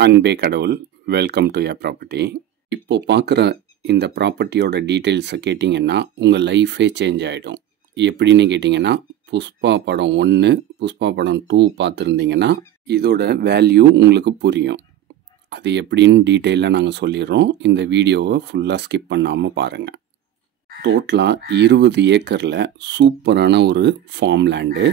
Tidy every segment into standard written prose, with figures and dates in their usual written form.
அன்பே கடவுள். Welcome to your property. இப்போ பார்க்குற இந்த ப்ராப்பர்ட்டியோட டீட்டெயில்ஸை கேட்டிங்கன்னா உங்கள் லைஃபே சேஞ்ச் ஆகிடும். எப்படின்னு கேட்டிங்கன்னா, புஷ்பா படம் 1, புஷ்பா படம் 2 பார்த்துருந்தீங்கன்னா இதோட வேல்யூ உங்களுக்கு புரியும். அது எப்படின்னு டீட்டெயிலாக நாங்கள் சொல்லிடுறோம். இந்த வீடியோவை ஃபுல்லாக ஸ்கிப் பண்ணாமல் பாருங்கள். டோட்டலாக 20 ஏக்கரில் சூப்பரான ஒரு farm land,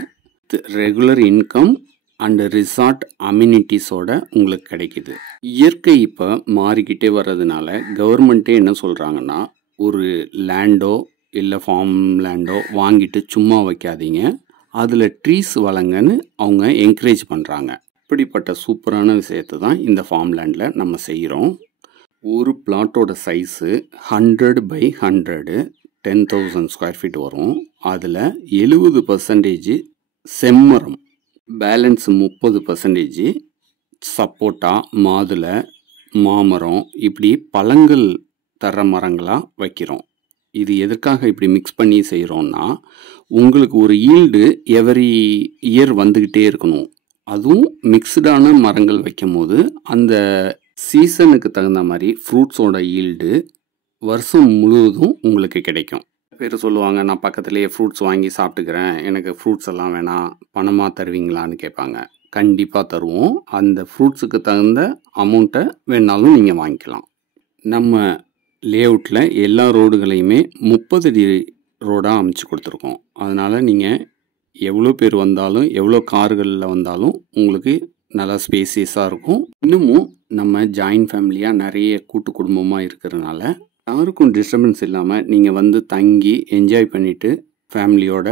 regular income and resort அம்யூனிட்டிஸோட உங்களுக்கு கிடைக்கிது. இயற்கை இப்போ மாறிக்கிட்டே வர்றதுனால கவர்மெண்ட்டே என்ன சொல்கிறாங்கன்னா, ஒரு லேண்டோ இல்லை ஃபார்ம் லேண்டோ வாங்கிட்டு சும்மா வைக்காதீங்க, அதில் ட்ரீஸ் வளங்கன்னு அவங்க என்கரேஜ் பண்ணுறாங்க. இப்படிப்பட்ட சூப்பரான விஷயத்தை தான் இந்த ஃபார்ம் லேண்டில் நம்ம செய்கிறோம். ஒரு பிளாட்டோட சைஸு 100 by 100 10,000 ஸ்கொயர் ஃபீட் வரும். அதில் 70% செம்மரம், பேலன்ஸ் 30% சப்போட்டா, மாதுளை, மாமரம், இப்படி பழங்கள் தர மரங்களாக வைக்கிறோம். இது எதற்காக இப்படி மிக்ஸ் பண்ணி செய்கிறோன்னா, உங்களுக்கு ஒரு ஈல்டு எவரி இயர் வந்துக்கிட்டே இருக்கணும். அதுவும் மிக்ஸ்டான மரங்கள் வைக்கும் போது அந்த சீசனுக்கு தகுந்த மாதிரி ஃப்ரூட்ஸோட ஈல்டு வருஷம் முழுவதும் உங்களுக்கு கிடைக்கும். பேர் சொல்லுவாங்க, நான் பக்கத்துலேயே ஃப்ரூட்ஸ் வாங்கி சாப்பிட்டுக்கிறேன், எனக்கு ஃப்ரூட்ஸ் எல்லாம் வேணாம், பணமாக தருவீங்களான்னு கேட்பாங்க. கண்டிப்பாக தருவோம். அந்த ஃப்ரூட்ஸுக்கு தகுந்த அமௌண்ட்டை வேணாலும் நீங்கள் வாங்கிக்கலாம். நம்ம லேஅவுட்டில் எல்லா ரோடுகளையுமே 30 அடி ரோடாக அமைச்சு கொடுத்துருக்கோம். அதனால் நீங்கள் எவ்வளோ பேர் வந்தாலும், எவ்வளோ கார்களில் வந்தாலும் உங்களுக்கு நல்லா ஸ்பேசியஸாக இருக்கும். இன்னமும் நம்ம ஜாயின்ட் ஃபேமிலியாக நிறைய கூட்டு குடும்பமாக இருக்கிறதுனால யாருக்கும் டிஸ்டர்பன்ஸ் இல்லாமல் நீங்கள் வந்து தங்கி என்ஜாய் பண்ணிவிட்டு ஃபேமிலியோட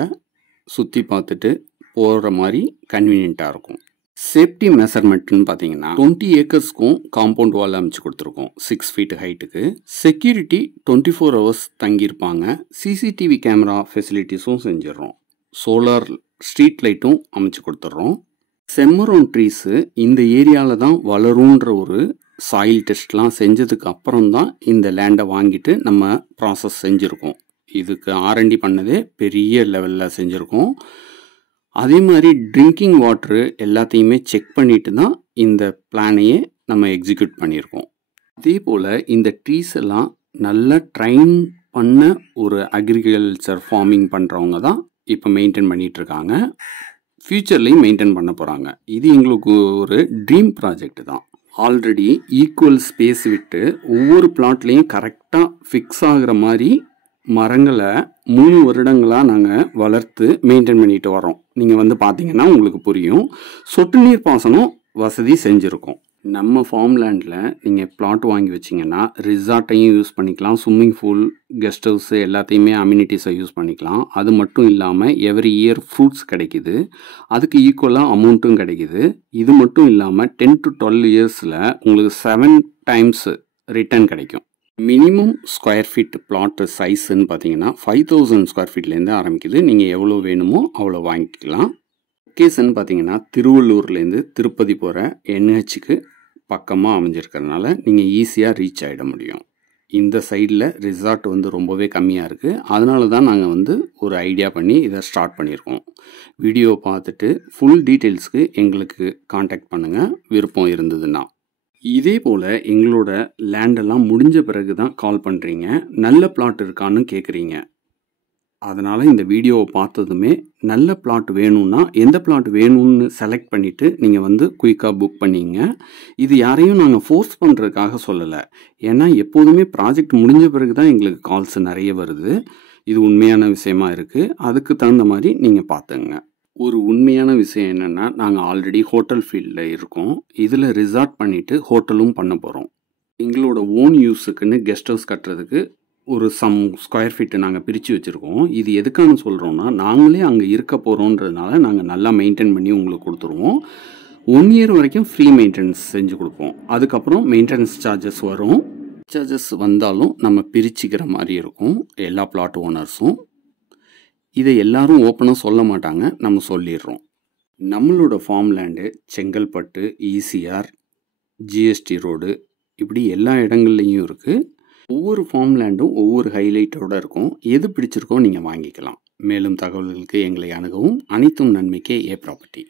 சுற்றி பார்த்துட்டு போகிற மாதிரி கன்வீனியண்ட்டாக இருக்கும். சேஃப்டி மெஷர்மெண்ட்னு பார்த்தீங்கன்னா 20 ஏக்கர்ஸ்க்கும் காம்பவுண்ட் வால் அமைச்சு கொடுத்துருக்கோம் 6 feet ஹைட்டுக்கு. செக்யூரிட்டி 24 hours தங்கியிருப்பாங்க. சிசிடிவி கேமரா ஃபெசிலிட்டிஸும் செஞ்சிடறோம். சோலார் ஸ்ட்ரீட் லைட்டும் அமைச்சு கொடுத்துட்றோம். செம்மரம் ட்ரீஸு இந்த ஏரியாவில் தான் வளருன்ற ஒரு சாயில் டெஸ்ட்லாம் செஞ்சதுக்கு அப்புறம் தான் இந்த லேண்டை வாங்கிட்டு நம்ம ப்ராசஸ் செஞ்சுருக்கோம். இதுக்கு ஆர்என்டி பண்ணதே பெரிய லெவலில் செஞ்சுருக்கோம். அதே மாதிரி ட்ரிங்கிங் வாட்ரு எல்லாத்தையுமே செக் பண்ணிட்டு தான் இந்த பிளானையே நம்ம எக்ஸிக்யூட் பண்ணியிருக்கோம். அதே போல் இந்த ட்ரீஸ் எல்லாம் நல்லா ட்ரைன் பண்ண ஒரு அக்ரிகல்ச்சர் ஃபார்மிங் பண்ணுறவங்க தான் இப்போ மெயின்டைன் பண்ணிகிட்ருக்காங்க. ஃப்யூச்சர்லேயும் மெயின்டைன் பண்ண போகிறாங்க. இது எங்களுக்கு ஒரு ட்ரீம் ப்ராஜெக்ட் தான். ஆல்ரெடி ஈக்குவல் ஸ்பேஸ் விட்டு ஒவ்வொரு பிளாட்லேயும் கரெக்டாக ஃபிக்ஸ் ஆகிற மாதிரி மரங்களை 3 வருடங்களாக நாங்கள் வளர்த்து மெயின்டைன் பண்ணிட்டு வரோம். நீங்கள் வந்து பார்த்தீங்கன்னா உங்களுக்கு புரியும். சொட்டு நீர் பாசனம் வசதி செஞ்சுருக்கோம். நம்ம ஃபார்ம் லேண்டில் நீங்கள் பிளாட் வாங்கி வச்சிங்கன்னா ரிசார்ட்டையும் யூஸ் பண்ணிக்கலாம், ஸ்விம்மிங் பூல், கெஸ்ட் ஹவுஸு எல்லாத்தையுமே அம்யூனிட்டிஸை யூஸ் பண்ணிக்கலாம். அது மட்டும் இல்லாமல் எவ்ரி இயர் ஃப்ரூட்ஸ் கிடைக்கிது, அதுக்கு ஈக்குவலாக அமௌண்ட்டும் கிடைக்கிது. இது மட்டும் இல்லாமல் 10 to 12 இயர்ஸில் உங்களுக்கு 7 times ரிட்டர்ன் கிடைக்கும். மினிமம் ஸ்கொயர் ஃபீட் பிளாட் சைஸுன்னு பார்த்தீங்கன்னா 5,000 ஸ்கொயர் ஃபீட்லேருந்து ஆரம்பிக்குது. நீங்கள் எவ்வளோ வேணுமோ அவ்வளோ வாங்கிக்கலாம். லொக்கேஷன் பார்த்தீங்கன்னா திருவள்ளூர்லேருந்து திருப்பதி போகிற NHக்கு பக்கமாக அமைஞ்சிருக்கிறதுனால நீங்கள் ஈஸியாக ரீச் ஆகிட முடியும். இந்த சைடில் ரிசார்ட் வந்து ரொம்பவே கம்மியாக இருக்குது. அதனால தான் நாங்கள் வந்து ஒரு ஐடியா பண்ணி இதை ஸ்டார்ட் பண்ணியிருக்கோம். வீடியோ பார்த்துட்டு ஃபுல் டீட்டெயில்ஸ்க்கு எங்களுக்கு காண்டாக்ட் பண்ணுங்கள் விருப்பம் இருந்ததுன்னா. இதே போல் எங்களோட லேண்டெல்லாம் முடிஞ்ச பிறகு தான் கால் பண்ணுறீங்க, நல்ல பிளாட் இருக்கான்னு கேட்குறீங்க. அதனால் இந்த வீடியோவை பார்த்ததுமே நல்ல பிளாட் வேணும்னா எந்த பிளாட் வேணும்னு செலக்ட் பண்ணிவிட்டு நீங்கள் வந்து குயிக்காக புக் பண்ணிங்க. இது யாரையும் நாங்கள் ஃபோர்ஸ் பண்ணுறதுக்காக சொல்லலை. ஏன்னா எப்போதுமே ப்ராஜெக்ட் முடிஞ்ச பிறகு தான் எங்களுக்கு கால்ஸ் நிறைய வருது. இது உண்மையான விஷயமா இருக்குது. அதுக்கு தகுந்த மாதிரி நீங்கள் பார்த்துங்க. ஒரு உண்மையான விஷயம் என்னென்னா, நாங்கள் ஆல்ரெடி ஹோட்டல் ஃபீல்டில் இருக்கோம். இதில் ரிசார்ட் பண்ணிவிட்டு ஹோட்டலும் பண்ண போகிறோம். எங்களோட ஓன் யூஸுக்குன்னு கெஸ்ட் ஹவுஸ் கட்டுறதுக்கு ஒரு சம் ஸ்கொயர் ஃபீட்டு நாங்கள் பிரித்து வச்சுருக்கோம். இது எதுக்கான சொல்கிறோன்னா, நாங்களே அங்கே இருக்க போகிறோன்றதுனால நாங்கள் நல்லா மெயின்டைன் பண்ணி உங்களுக்கு கொடுத்துருவோம். 1 year வரைக்கும் ஃப்ரீ மெயின்டெனன்ஸ் செஞ்சு கொடுப்போம். அதுக்கப்புறம் மெயின்டெனன்ஸ் சார்ஜஸ் வரும். சார்ஜஸ் வந்தாலும் நம்ம பிரிச்சுக்கிற மாதிரி இருக்கும் எல்லா பிளாட் ஓனர்ஸும். இதை எல்லாரும் ஓப்பனாக சொல்ல மாட்டாங்க, நம்ம சொல்லிடுறோம். நம்மளோட form land Chengalpattu, ECR, GST road, இப்படி எல்லா இடங்கள்லையும் இருக்குது. ஒவ்வொரு ஃபார்ம் லேண்டும் ஒவ்வொரு ஹைலைட்டோடு இருக்கும். எது பிடிச்சிருக்கோ நீங்கள் வாங்கிக்கலாம். மேலும் தகவல்களுக்கு எங்களை அணுகவும். அனைத்தும் நன்மைக்கே ப்ராப்பர்ட்டி.